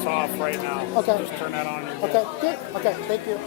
It's off right now. Okay. Just turn that on. Okay, good. Okay, thank you.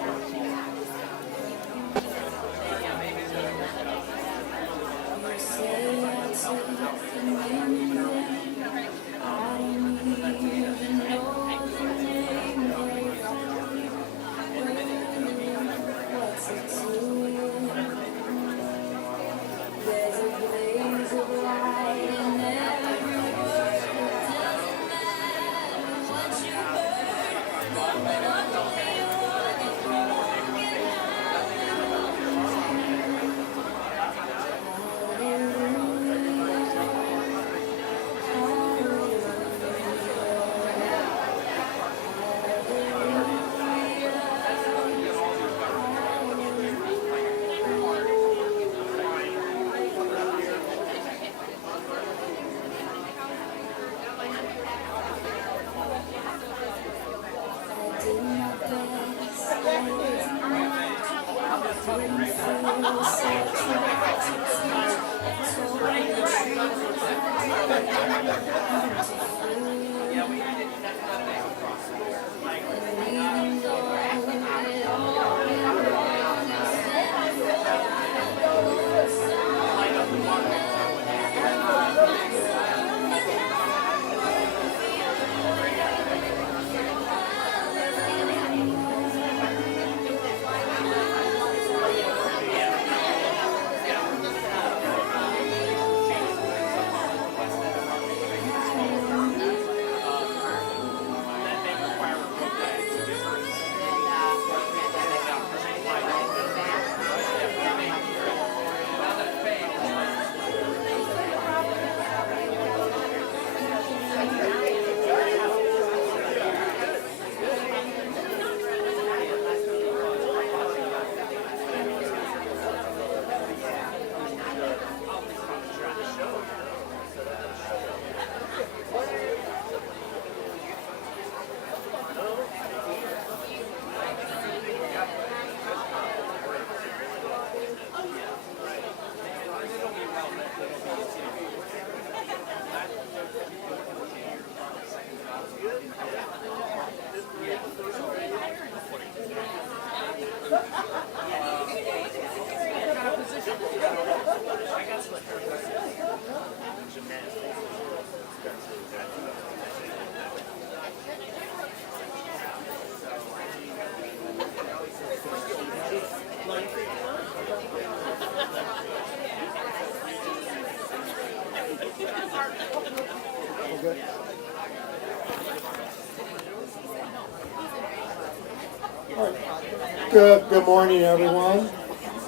Good morning, everyone.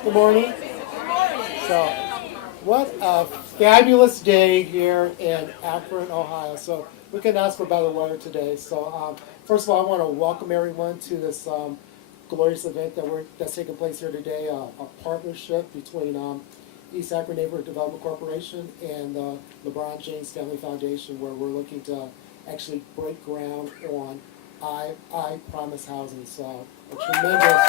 Good morning. So, what a fabulous day here in Akron, Ohio. So, we couldn't ask for better weather today. So, first of all, I want to welcome everyone to this glorious event that's taking place here today, a partnership between East Akron Neighborhood Development Corporation and the LeBron James Family Foundation, where we're looking to actually break ground on I Promise Housing. So a tremendous.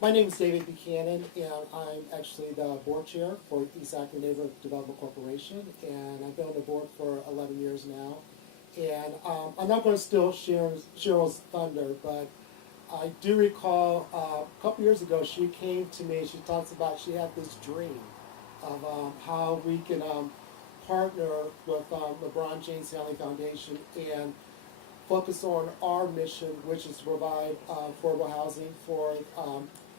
My name is David Buchanan, and I'm actually the board chair for East Akron Neighborhood Development Corporation, and I've been on the board for 11 years now. And I'm not going to steal Cheryl's thunder, but I do recall a couple years ago she came to me. She talks about she had this dream of how we can partner with LeBron James Family Foundation and focus on our mission, which is to provide affordable housing for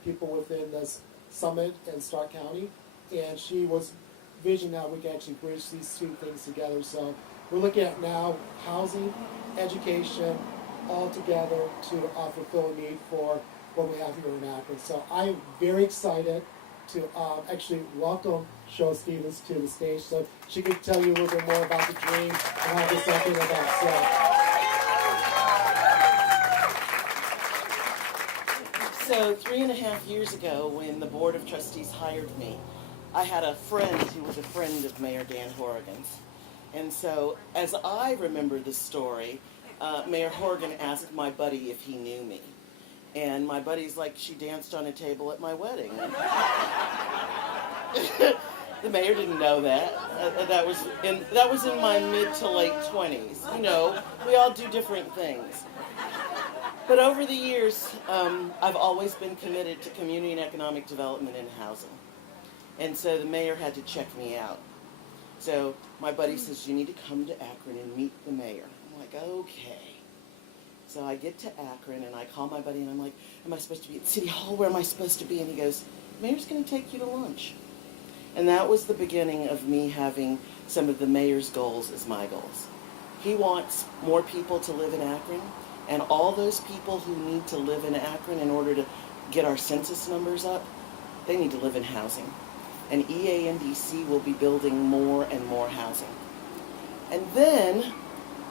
people within this Summit and Stark County. And she was visioning how we can actually bridge these two things together. So we're looking at now housing, education, all together to fulfill a need for what we have here in Akron. So I'm very excited to actually welcome Cheryl Stevens to the stage so she can tell you a little bit more about the dream and how this all came about. So 3.5 years ago, when the Board of Trustees hired me, I had a friend who was a friend of Mayor Dan Horrigan's. And so, as I remember the story, Mayor Horrigan asked my buddy if he knew me. And my buddy's like, she danced on a table at my wedding. The mayor didn't know that. That was in my mid to late 20s. You know, we all do different things. But over the years, I've always been committed to community and economic development and housing. And so the mayor had to check me out. So my buddy says, you need to come to Akron and meet the mayor. I'm like, okay. So I get to Akron and I call my buddy and I'm like, am I supposed to be at City Hall? Where am I supposed to be? And he goes, mayor's going to take you to lunch. And that was the beginning of me having some of the mayor's goals as my goals. He wants more people to live in Akron. And all those people who need to live in Akron in order to get our census numbers up, they need to live in housing. And EANDC will be building more and more housing. And then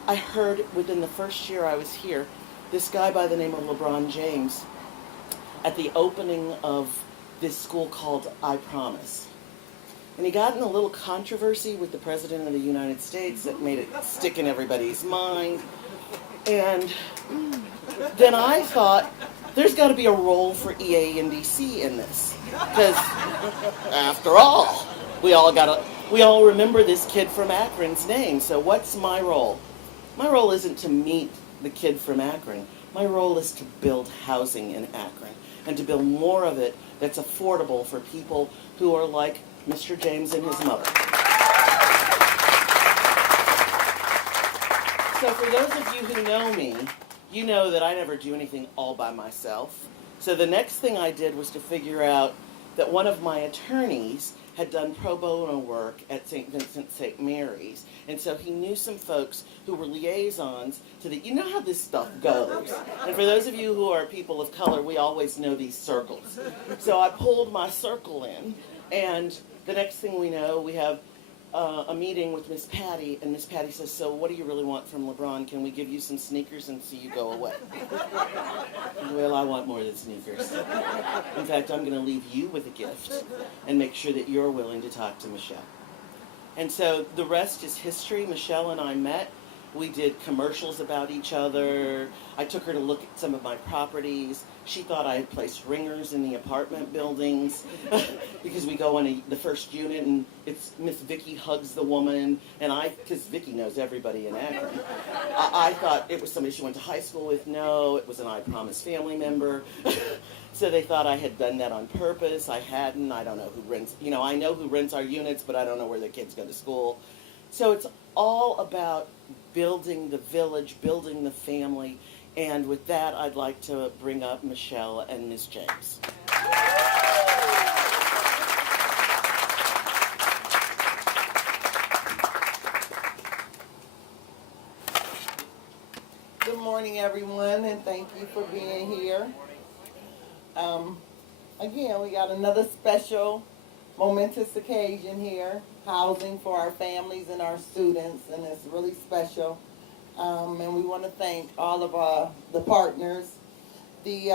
I heard within the first year I was here, this guy by the name of LeBron James, at the opening of this school called I Promise. And he got in a little controversy with the President of the United States that made it stick in everybody's mind. And then I thought, there's got to be a role for EANDC in this. Because, after all, we all remember this kid from Akron's name. So what's my role? My role isn't to meet the kid from Akron. My role is to build housing in Akron and to build more of it that's affordable for people who are like Mr. James and his mother. So for those of you who know me, you know that I never do anything all by myself. So the next thing I did was to figure out that one of my attorneys had done pro bono work at St. Vincent St. Mary's. And so he knew some folks who were liaisons to the, you know how this stuff goes. And for those of you who are people of color, we always know these circles. So I pulled my circle in, and the next thing we know, we have a meeting with Miss Patty, and Miss Patty says, so what do you really want from LeBron? Can we give you some sneakers and see you go away? Well, I want more than sneakers. In fact, I'm going to leave you with a gift and make sure that you're willing to talk to Michelle. And so the rest is history. Michelle and I met. We did commercials about each other. I took her to look at some of my properties. She thought I had placed ringers in the apartment buildings because we go in the first unit and it's Miss Vicky hugs the woman, and because Vicky knows everybody in Akron. I thought it was somebody she went to high school with. No, it was an I Promise family member. So they thought I had done that on purpose. I hadn't. I don't know who rents. You know, I know who rents our units, but I don't know where their kids go to school. So it's all about building the village, building the family. And with that, I'd like to bring up Michelle and Ms. James. Good morning, everyone, and thank you for being here. Again, we got another special, momentous occasion here, housing for our families and our students, and it's really special. And we want to thank all of the partners, the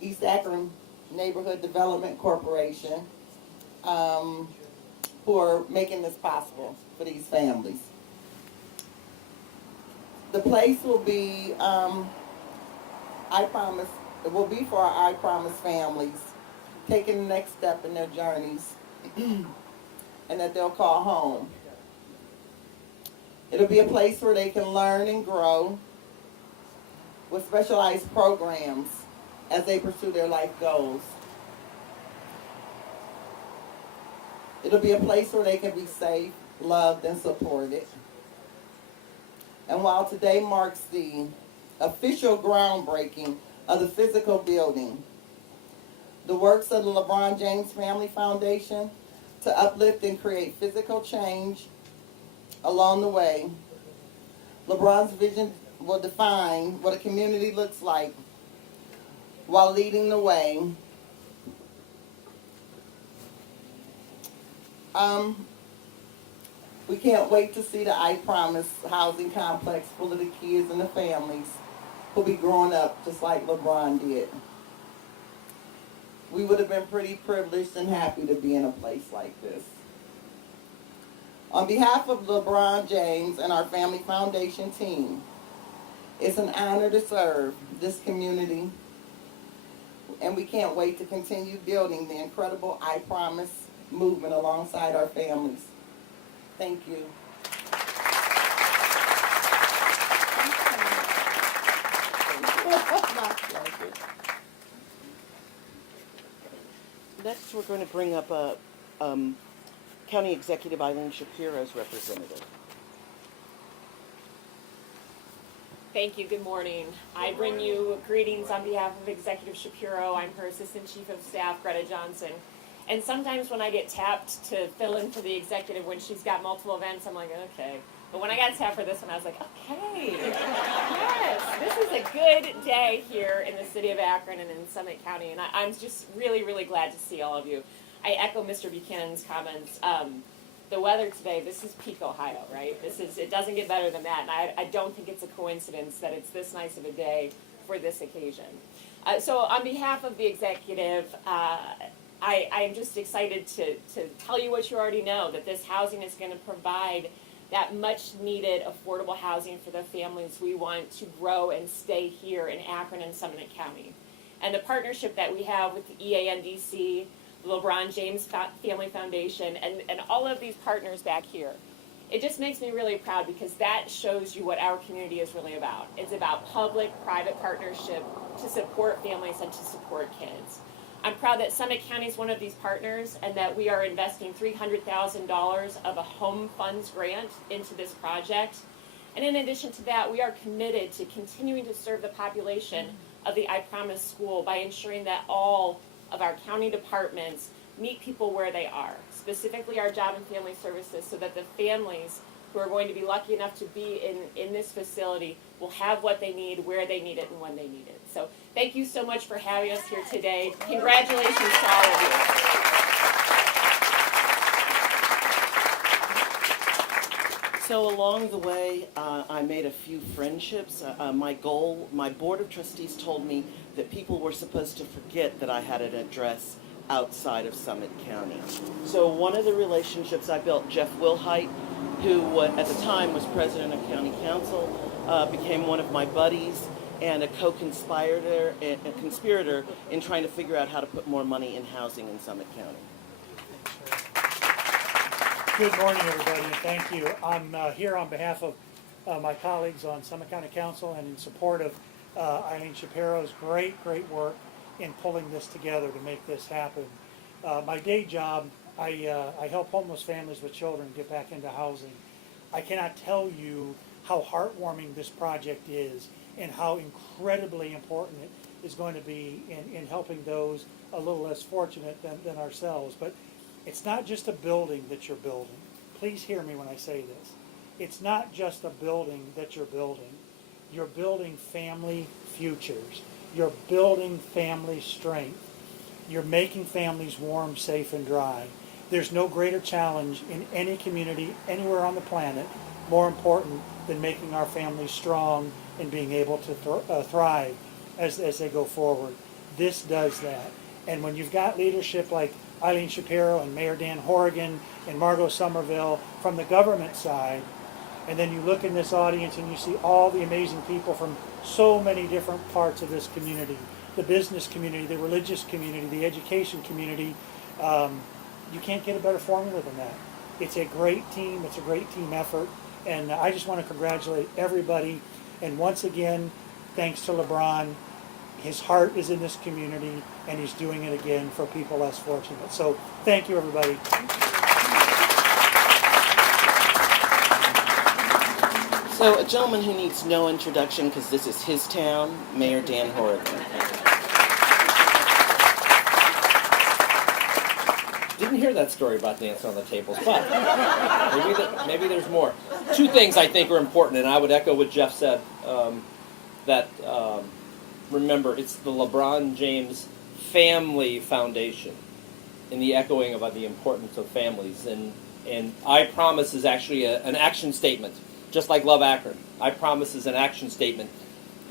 East Akron Neighborhood Development Corporation, who are making this possible for these families. The place will be, I promise, it will be for our I Promise families, taking the next step in their journeys, and that they'll call home. It'll be a place where they can learn and grow with specialized programs as they pursue their life goals. It'll be a place where they can be safe, loved, and supported. And while today marks the official groundbreaking of the physical building, the works of the LeBron James Family Foundation to uplift and create physical change along the way, LeBron's vision will define what a community looks like while leading the way. We can't wait to see the I Promise housing complex full of the kids and the families who'll be growing up just like LeBron did. We would have been pretty privileged and happy to be in a place like this. On behalf of LeBron James and our Family Foundation team, it's an honor to serve this community, and we can't wait to continue building the incredible I Promise movement alongside our families. Thank you. Next, we're going to bring up County Executive Eileen Shapiro's representative. Thank you. Good morning. I bring you greetings on behalf of Executive Shapiro. I'm her Assistant Chief of Staff, Greta Johnson. And sometimes when I get tapped to fill in for the executive when she's got multiple events, I'm like, okay. But when I got tapped for this one, I was like, okay, yes, this is a good day here in the city of Akron and in Summit County. And I'm just really, really glad to see all of you. I echo Mr. Buchanan's comments. The weather today, this is peak Ohio, right? It doesn't get better than that. And I don't think it's a coincidence that it's this nice of a day for this occasion. So on behalf of the executive, I'm just excited to tell you what you already know, that this housing is going to provide that much needed affordable housing for the families we want to grow and stay here in Akron and Summit County. And the partnership that we have with the EANDC, the LeBron James Family Foundation, and all of these partners back here, it just makes me really proud because that shows you what our community is really about. It's about public-private partnership to support families and to support kids. I'm proud that Summit County is one of these partners and that we are investing $300,000 of a home funds grant into this project. And in addition to that, we are committed to continuing to serve the population of the I Promise School by ensuring that all of our county departments meet people where they are, specifically our Job and Family Services, so that the families who are going to be lucky enough to be in this facility will have what they need, where they need it, and when they need it. So thank you so much for having us here today. Congratulations to all of you. So along the way, I made a few friendships. My board of trustees told me that people were supposed to forget that I had an address outside of Summit County. So one of the relationships I built, Jeff Wilhite, who at the time was president of county council, became one of my buddies and a co-conspirator in trying to figure out how to put more money in housing in Summit County. Good morning, everybody, and thank you. I'm here on behalf of my colleagues on Summit County Council and in support of Eileen Shapiro's great work in pulling this together to make this happen. My day job, I help homeless families with children get back into housing. I cannot tell you how heartwarming this project is and how incredibly important it is going to be in helping those a little less fortunate than ourselves. But it's not just a building that you're building. Please hear me when I say this. It's not just a building that you're building. You're building family futures. You're building family strength. You're making families warm, safe, and dry. There's no greater challenge in any community, anywhere on the planet, more important than making our families strong and being able to thrive as they go forward. This does that. And when you've got leadership like Eileen Shapiro and Mayor Dan Horrigan and Margot Somerville from the government side, and then you look in this audience and you see all the amazing people from so many different parts of this community, the business community, the religious community, the education community, you can't get a better formula than that. It's a great team. It's a great team effort. And I just want to congratulate everybody. And once again, thanks to LeBron. His heart is in this community, and he's doing it again for people less fortunate. So thank you, everybody. So a gentleman who needs no introduction because this is his town, Mayor Dan Horrigan. Didn't hear that story about dancing on the tables, but maybe there's more. Two things I think are important, and I would echo what Jeff said, remember, it's the LeBron James Family Foundation and the echoing about the importance of families. And I Promise is actually an action statement, just like Love Akron. I Promise is an action statement.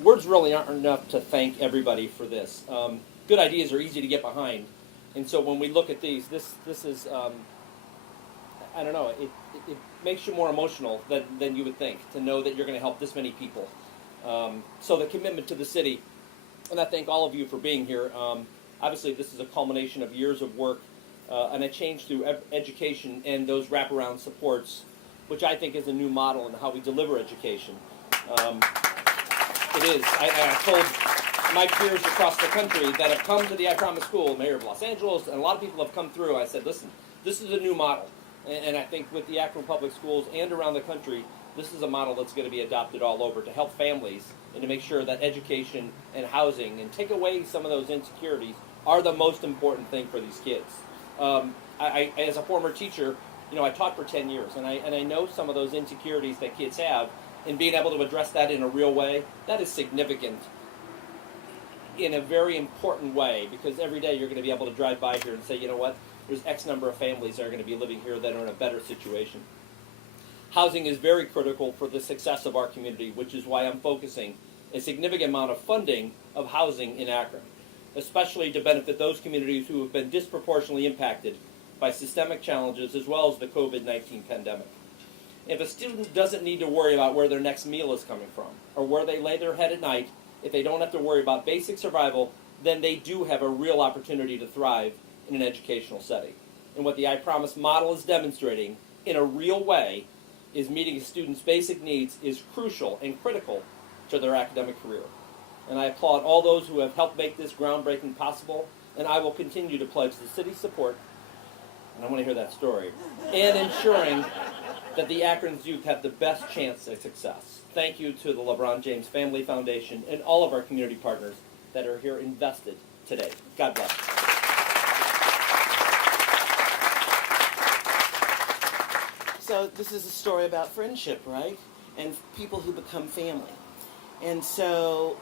Words really aren't enough to thank everybody for this. Good ideas are easy to get behind. And so when we look at these, this is, I don't know, it makes you more emotional than you would think to know that you're going to help this many people. So the commitment to the city, and I thank all of you for being here. Obviously, this is a culmination of years of work and a change through education and those wraparound supports, which I think is a new model in how we deliver education. It is. I told my peers across the country that have come to the I Promise School, Mayor of Los Angeles, and a lot of people have come through. I said, listen, this is a new model. And I think with the Akron Public Schools and around the country, this is a model that's going to be adopted all over to help families and to make sure that education and housing and take away some of those insecurities are the most important thing for these kids. I as a former teacher, I taught for 10 years, and I know some of those insecurities that kids have, and being able to address that in a real way, that is significant in a very important way, because every day you're going to be able to drive by here and say, you know what, there's X number of families that are going to be living here that are in a better situation. Housing is very critical for the success of our community, which is why I'm focusing a significant amount of funding of housing in Akron, especially to benefit those communities who have been disproportionately impacted by systemic challenges as well as the COVID-19 pandemic. If a student doesn't need to worry about where their next meal is coming from or where they lay their head at night, if they don't have to worry about basic survival, then they do have a real opportunity to thrive in an educational setting. And what the I Promise model is demonstrating in a real way is meeting a student's basic needs is crucial and critical to their academic career. And I applaud all those who have helped make this groundbreaking possible, and I will continue to pledge the city's support, and I want to hear that story, and ensuring that the Akron's youth have the best chance at success. Thank you to the LeBron James Family Foundation and all of our community partners that are here invested today. God bless. So this is a story about friendship, right? And people who become family. And so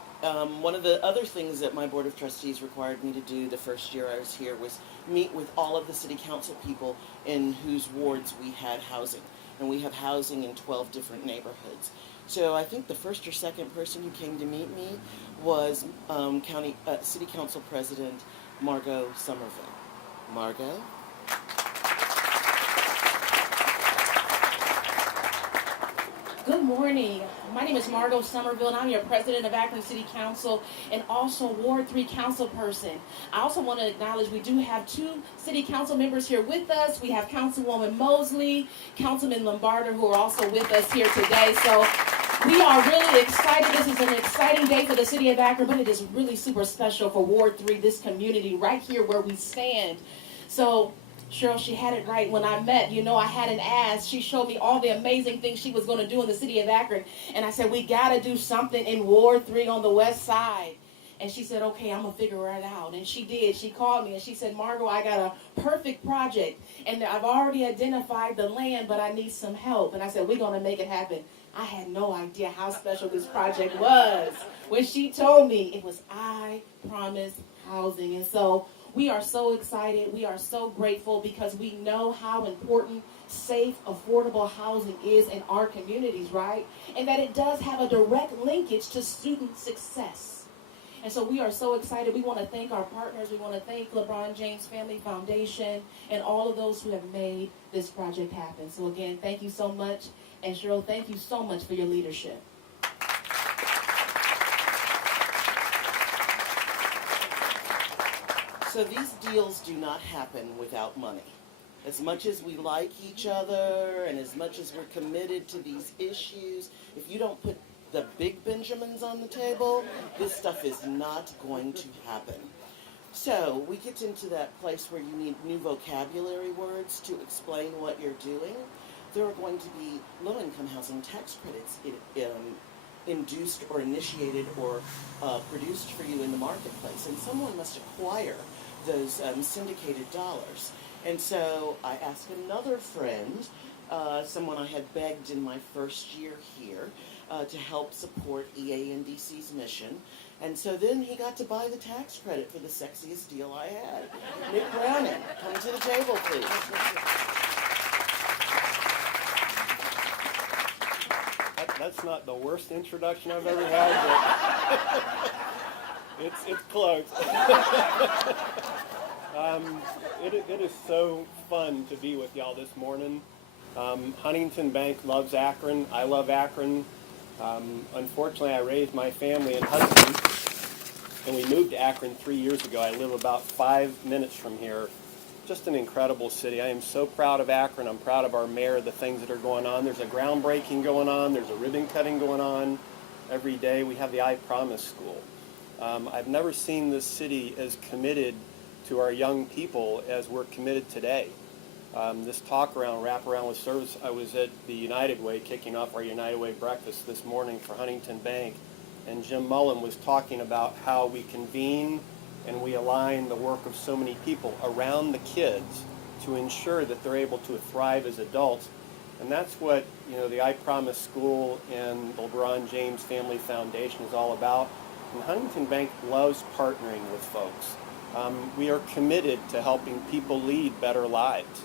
one of the other things that my Board of Trustees required me to do the first year I was here was meet with all of the city council people in whose wards we had housing. And we have housing in 12 different neighborhoods. So I think the first or second person who came to meet me was City Council President Margot Somerville. Margot? Good morning. My name is Margot Somerville, and I'm your president of Akron City Council and also Ward 3 council person. I also want to acknowledge we do have 2 city council members here with us. We have Councilwoman Mosley, Councilman Lombardo, who are also with us here today. So we are really excited. This is an exciting day for the city of Akron, but it is really super special for Ward 3, this community right here where we stand. So Cheryl, she had it right when I met. I had an ask. She showed me all the amazing things she was going to do in the city of Akron. And I said, we got to do something in Ward 3 on the west side. And she said, okay, I'm going to figure it out. And she did. She called me and she said, Margot, I got a perfect project. And I've already identified the land, but I need some help. And I said, we're going to make it happen. I had no idea how special this project was. When she told me, it was I Promise Housing. And so we are so excited. We are so grateful because we know how important safe, affordable housing is in our communities, right? And that it does have a direct linkage to student success. And so we are so excited. We want to thank our partners. We want to thank LeBron James Family Foundation and all of those who have made this project happen. So again, thank you so much. And Cheryl, thank you so much for your leadership. So these deals do not happen without money. As much as we like each other and as much as we're committed to these issues, if you don't put the big Benjamins on the table, this stuff is not going to happen. So we get into that place where you need new vocabulary words to explain what you're doing. There are going to be low-income housing tax credits induced or initiated or produced for you in the marketplace, and someone must acquire those syndicated dollars. And so I asked another friend, someone I had begged in my first year here, to help support EANDC's mission. And so then he got to buy the tax credit for the sexiest deal I had. Nick Browning, come to the table, please. That's not the worst introduction I've ever had, but it's close. It is so fun to be with y'all this morning. Huntington Bank loves Akron. I love Akron. Unfortunately, I raised my family in Hudson, and we moved to Akron 3 years ago. I live about 5 minutes from here. Just an incredible city. I am so proud of Akron. I'm proud of our mayor, the things that are going on. There's a groundbreaking going on. There's a ribbon cutting going on every day. We have the I Promise School. I've never seen this city as committed to our young people as we're committed today. This talk around Wrap Around with Service, I was at the United Way, kicking off our United Way breakfast this morning for Huntington Bank, and Jim Mullen was talking about how we convene and we align the work of so many people around the kids to ensure that they're able to thrive as adults. And that's what, the I Promise School and the LeBron James Family Foundation is all about. And Huntington Bank loves partnering with folks. We are committed to helping people lead better lives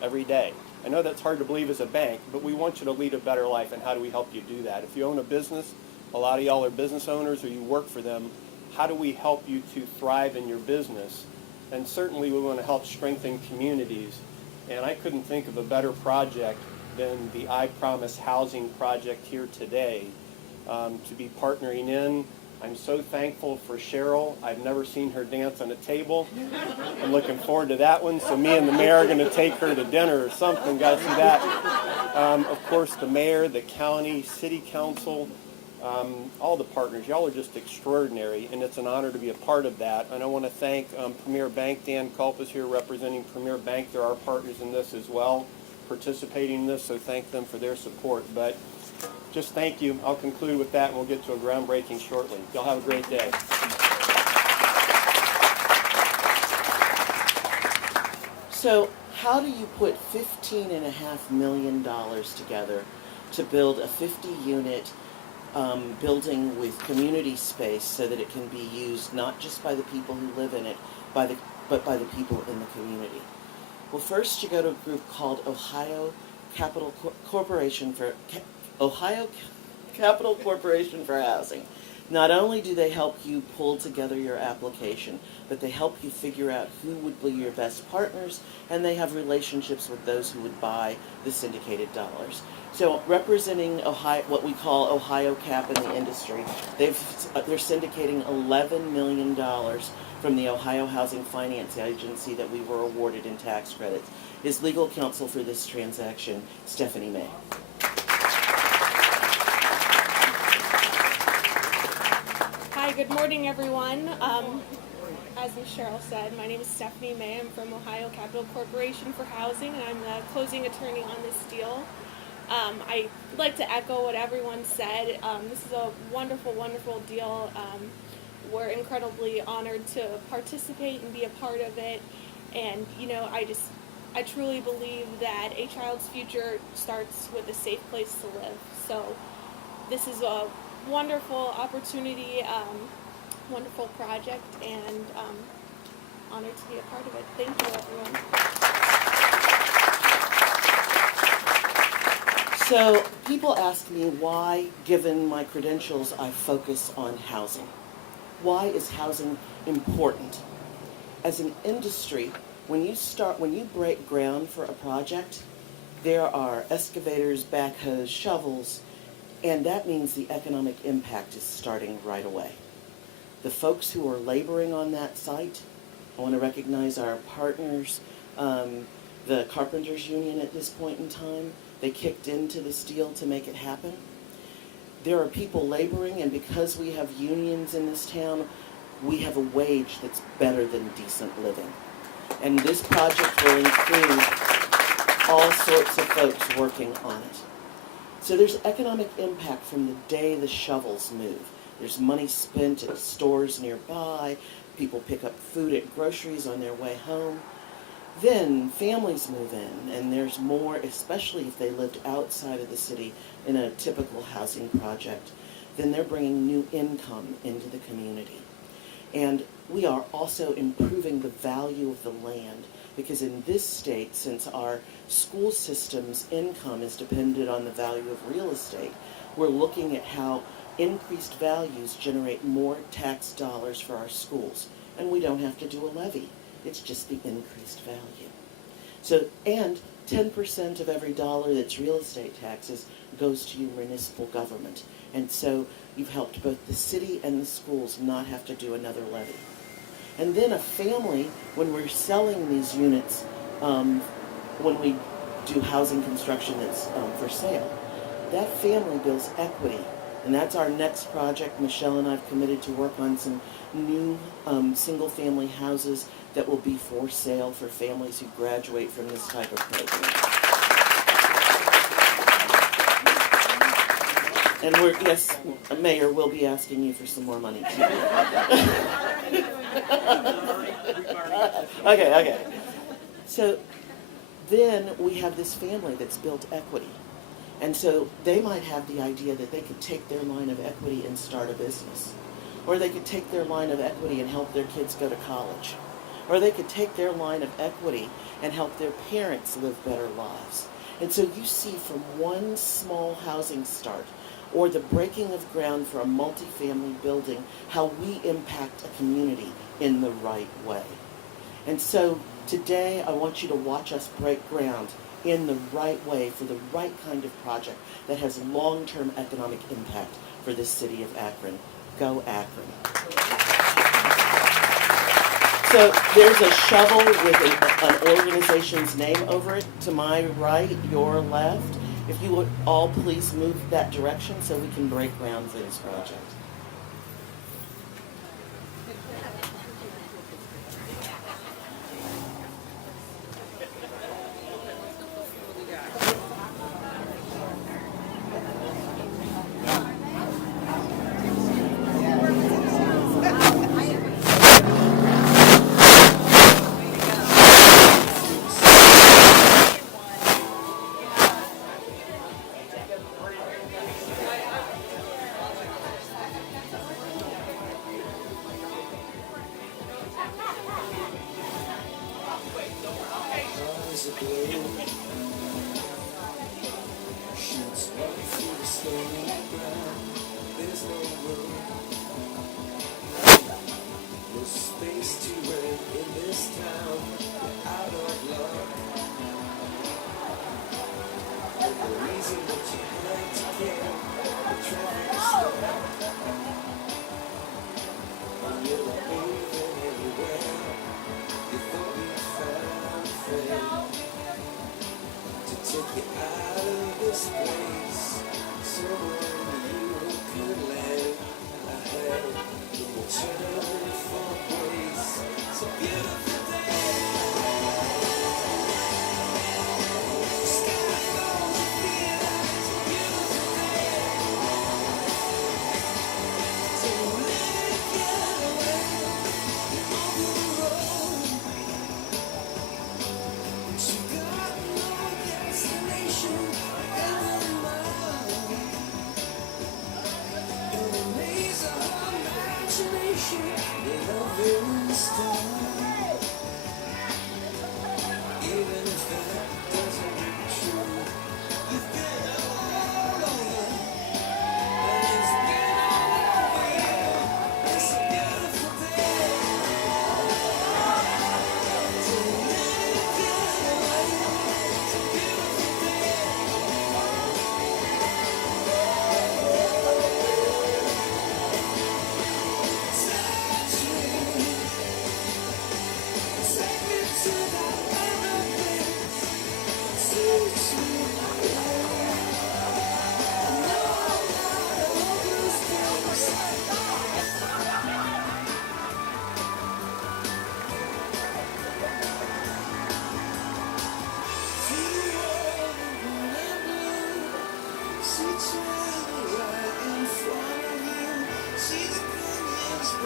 every day. I know that's hard to believe as a bank, but we want you to lead a better life, and how do we help you do that? If you own a business, a lot of y'all are business owners or you work for them, how do we help you to thrive in your business? And certainly we want to help strengthen communities. And I couldn't think of a better project than the I Promise Housing project here today to be partnering in. I'm so thankful for Cheryl. I've never seen her dance on a table. I'm looking forward to that one. So me and the mayor are going to take her to dinner or something. Got to see that. Of course, the mayor, the county, city council, all the partners. Y'all are just extraordinary, and it's an honor to be a part of that. And I want to thank Premier Bank. Dan Culp is here representing Premier Bank. They're our partners in this as well, participating in this, so thank them for their support. But just thank you. I'll conclude with that, and we'll get to a groundbreaking shortly. Y'all have a great day. So how do you put $15.5 million together to build a 50-unit building with community space so that it can be used not just by the people who live in it, but by the people in the community? Well, first you go to a group called Ohio Capital Corporation for Housing. Not only do they help you pull together your application, but they help you figure out who would be your best partners, and they have relationships with those who would buy the syndicated dollars. So representing Ohio, what we call Ohio Cap in the industry, they're syndicating $11 million from the Ohio Housing Finance Agency that we were awarded in tax credits. Is legal counsel for this transaction, Stephanie May. Hi, good morning, everyone. As Ms. Cheryl said, my name is Stephanie May. I'm from Ohio Capital Corporation for Housing, and I'm the closing attorney on this deal. I'd like to echo what everyone said. This is a wonderful, wonderful deal. We're incredibly honored to participate and be a part of it. And, I truly believe that a child's future starts with a safe place to live. So this is a wonderful opportunity, wonderful project, and honored to be a part of it. Thank you, everyone. So people ask me why, given my credentials, I focus on housing. Why is housing important? As an industry, when you break ground for a project, there are excavators, backhoes, shovels, and that means the economic impact is starting right away. The folks who are laboring on that site, I want to recognize our partners, the Carpenters Union at this point in time. They kicked into this deal to make it happen. There are people laboring, and because we have unions in this town, we have a wage that's better than decent living. And this project will include all sorts of folks working on it. So there's economic impact from the day the shovels move. There's money spent at stores nearby. People pick up food at groceries on their way home. Then families move in, and there's more, especially if they lived outside of the city in a typical housing project. Then they're bringing new income into the community. And we are also improving the value of the land, because in this state, since our school system's income is dependent on the value of real estate, we're looking at how increased values generate more tax dollars for our schools. And we don't have to do a levy. It's just the increased value. So, and 10% of every dollar that's real estate taxes goes to your municipal government. And so you've helped both the city and the schools not have to do another levy. And then a family, when we're selling these units, when we do housing construction that's for sale, that family builds equity. And that's our next project. Michelle and I have committed to work on some new single-family houses that will be for sale for families who graduate from this type of program. And yes, Mayor, we'll be asking you for some more money too. Okay. So then we have this family that's built equity. And so they might have the idea that they could take their line of equity and start a business. Or they could take their line of equity and help their kids go to college. Or they could take their line of equity and help their parents live better lives. And so you see from one small housing start or the breaking of ground for a multifamily building how we impact a community in the right way. And so today I want you to watch us break ground in the right way for the right kind of project that has long-term economic impact for the city of Akron. Go Akron. So there's a shovel with an organization's name over it. To my right, your left. If you would all please move that direction so we can break ground for this project.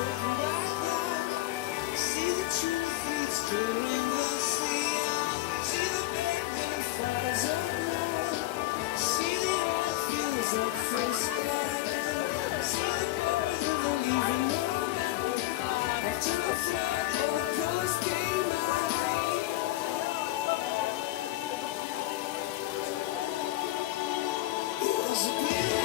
It was a beautiful